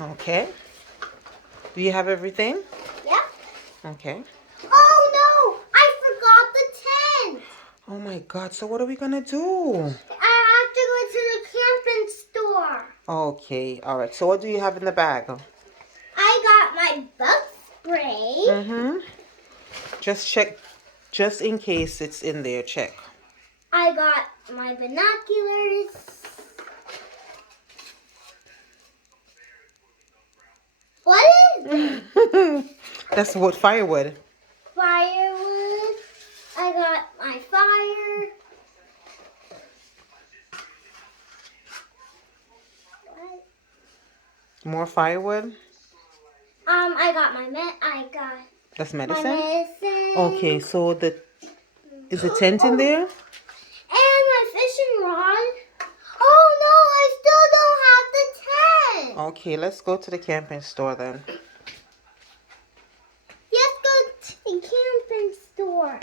Okay. Do you have everything? Yeah. Okay. Oh no! I forgot the tent. Oh my God. So what are we gonna do? I have to go to the camping store. Okay. All right. So what do you have in the bag? I got my bug spray. Mm-hmm. Just check, just in case it's in there. Check. I got my binoculars. What is it? That's what firewood. Firewood. I got my fire. What? More firewood. I got That's my medicine. medicine. Okay. So is the tent in there? And my fishing rod. Oh no, I still don't have the tent. Okay. Let's go to the camping store then. Let's go to the camping store.